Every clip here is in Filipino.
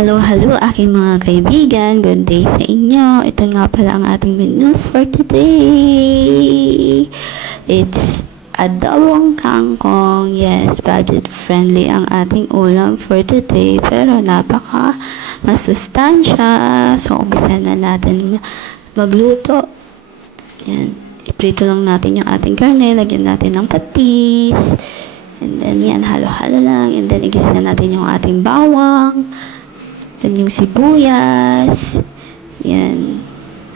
Hello, aking mga kaibigan. Good day sa inyo. Ito nga pala ang ating menu for today. It's adobong kangkong. Yes, budget friendly ang ating ulam for today. Pero napaka masustansya. So, umpisa na natin magluto. Yan. Iprito lang natin yung ating karne. Lagyan natin ng patis. And then, yan, halo-halo lang. And then, igisa na natin yung ating bawang. Then, yung sibuyas. Yan.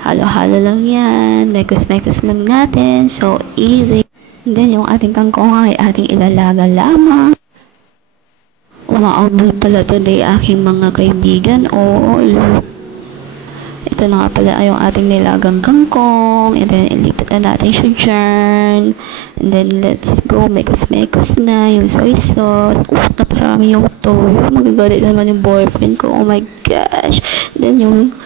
Halo-halo lang yan. Mekos-mekos lang natin. So, easy. And then, yung ating kangkong ay ating ilalaga lamang. Umaaboy pala today aking mga kaibigan. Ito na nga pala ay yung ating nilagang kangkong. And then, ilipat na natin siya dyan. And then, let's go. Mekos-mekos na. Yung soy sauce. Oops, naparami yung toyo. Magagalit naman yung boyfriend ko. Oh my gosh. And then, yung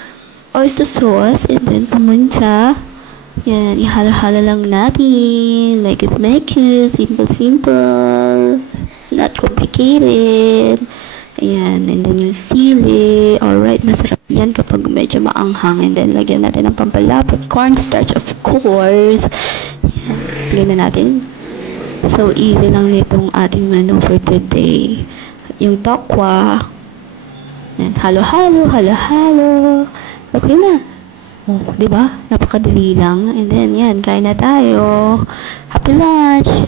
oyster sauce. And then, pamunta. Yan. Ihalo-halo lang natin. Mekos-mekos. Simple. Not complicated. Ayan, and then yung sili. Alright, masarap yan kapag medyo maanghang. And then, lagyan natin ng pampalapot. Cornstarch, of course. Ayan, lagyan na natin. So, easy lang nitong ating menu for today. Yung tokwa. Ayan, halo-halo. Okay na. Oh, diba? Napakadali lang. And then, yan, kain na tayo. Happy lunch!